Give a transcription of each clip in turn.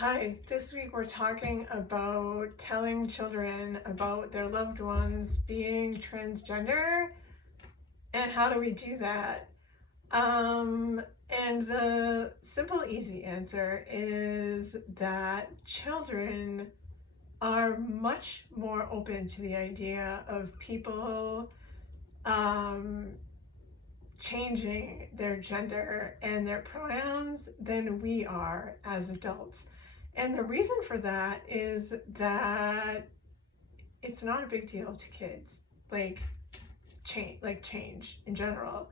Hi, this week we're talking about telling children about their loved ones being transgender and how do we do that. And the simple, easy answer is that children are much more open to the idea of people um, changing their gender and their pronouns than we are as adults. And the reason for that is that it's not a big deal to kids, like change in general.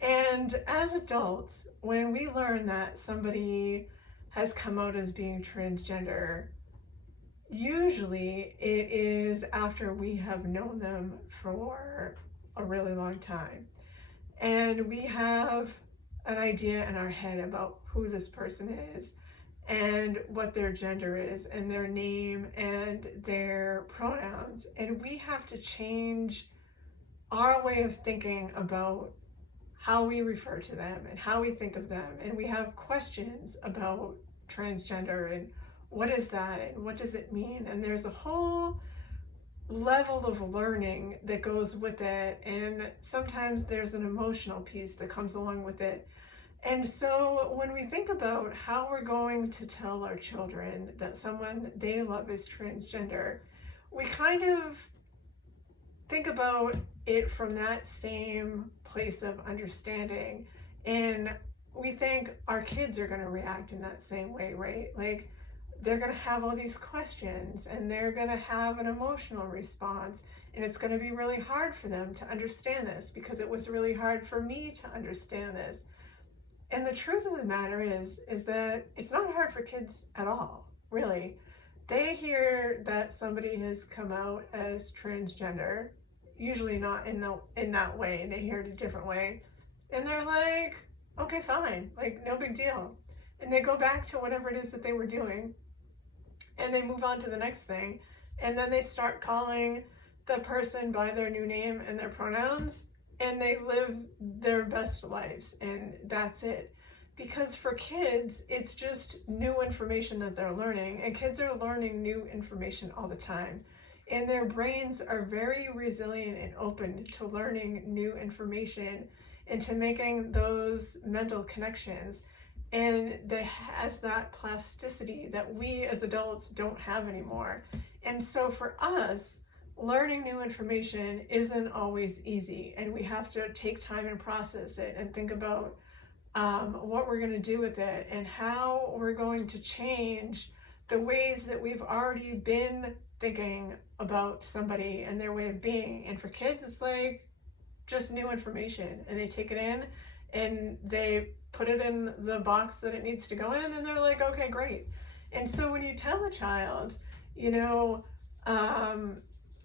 And as adults, when we learn that somebody has come out as being transgender, usually it is after we have known them for a really long time. And we have an idea in our head about who this person is and what their gender is and their name and their pronouns. And we have to change our way of thinking about how we refer to them and how we think of them. And we have questions about transgender and what is that and what does it mean? And there's a whole level of learning that goes with it, and sometimes there's an emotional piece that comes along with it. And so when we think about how we're going to tell our children that someone they love is transgender, we kind of think about it from that same place of understanding, and we think our kids are going to react in that same way, right? Like, they're going to have all these questions and they're going to have an emotional response, and it's going to be really hard for them to understand this because it was really hard for me to understand this. And the truth of the matter is that it's not hard for kids at all, really. They hear that somebody has come out as transgender, usually not in that way. They hear it a different way, and they're like, okay, fine, like no big deal. And they go back to whatever it is that they were doing, and they move on to the next thing, and then they start calling the person by their new name and their pronouns, and they live their best lives, and that's it. Because for kids, it's just new information that they're learning, and kids are learning new information all the time, and their brains are very resilient and open to learning new information and to making those mental connections. And that has that plasticity that we as adults don't have anymore. And so for us, learning new information isn't always easy, and we have to take time and process it and think about what we're going to do with it and how we're going to change the ways that we've already been thinking about somebody and their way of being. And for kids, it's like just new information, and they take it in and they put it in the box that it needs to go in, and they're like, okay, great. And so when you tell a child,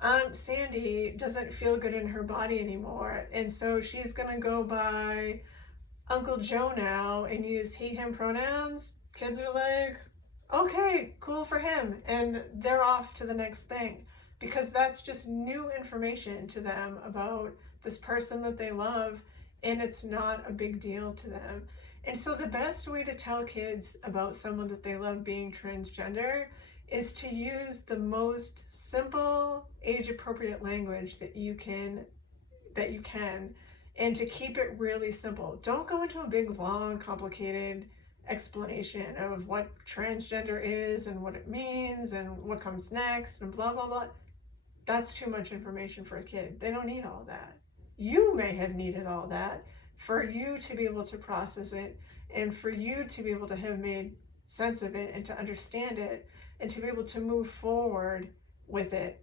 Aunt Sandy doesn't feel good in her body anymore, and so she's gonna go by Uncle Joe now and use he, him pronouns, kids are like, okay, cool for him, and they're off to the next thing, because that's just new information to them about this person that they love, and it's not a big deal to them. And so the best way to tell kids about someone that they love being transgender is to use the most simple, age-appropriate language that you can, and to keep it really simple. Don't go into a big, long, complicated explanation of what transgender is and what it means and what comes next and blah, blah, blah. That's too much information for a kid. They don't need all that. You may have needed all that for you to be able to process it, and for you to be able to have made sense of it and to understand it and to be able to move forward with it.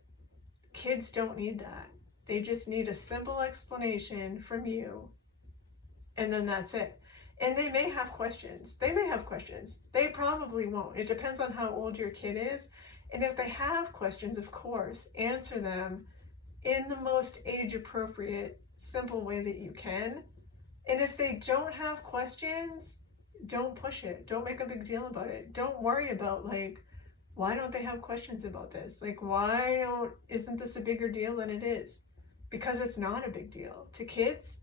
Kids don't need that. They just need a simple explanation from you, and then that's it. And they may have questions. They probably won't. It depends on how old your kid is. And if they have questions, of course, answer them in the most age-appropriate, simple way that you can. And if they don't have questions, don't push it. Don't make a big deal about it. Don't worry about, like, why don't they have questions about this? Like, isn't this a bigger deal than it is? Because it's not a big deal. To kids,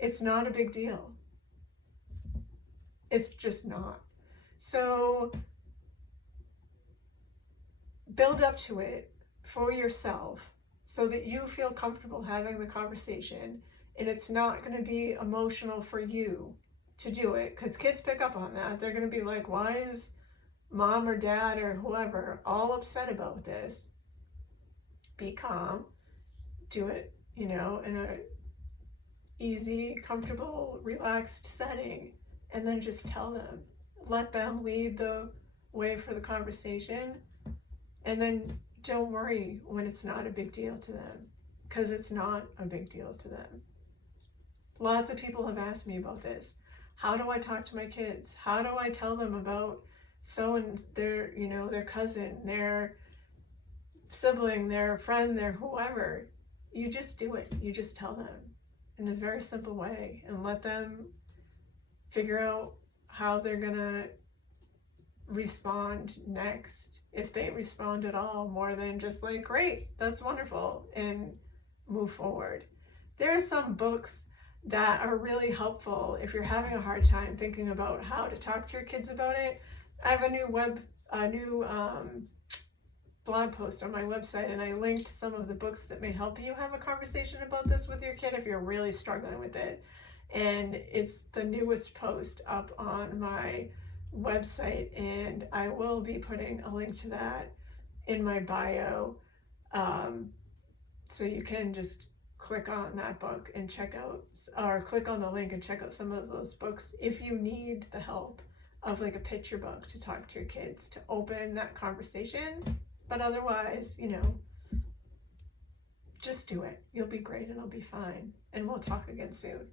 it's not a big deal. It's just not. So build up to it for yourself so that you feel comfortable having the conversation, and it's not going to be emotional for you to do it, because kids pick up on that. They're going to be like, why is mom or dad or whoever all upset about this? Be calm, do it, in a easy, comfortable, relaxed setting, and then just tell them. Let them lead the way for the conversation, and then don't worry when it's not a big deal to them, because it's not a big deal to them. Lots of people have asked me about this. How do I talk to my kids? How do I tell them about their cousin, their sibling, their friend, their whoever? You just do it. You just tell them in a very simple way and let them figure out how they're gonna respond next, if they respond at all, more than just like, great, that's wonderful, and move forward. There are some books that are really helpful if you're having a hard time thinking about how to talk to your kids about it. I have a new blog post on my website, and I linked some of the books that may help you have a conversation about this with your kid if you're really struggling with it. And it's the newest post up on my website, and I will be putting a link to that in my bio, so you can just click on that book and check out, or click on the link and check out some of those books if you need the help of like a picture book to talk to your kids to open that conversation. But otherwise, just do it. You'll be great, and it'll be fine, and we'll talk again soon.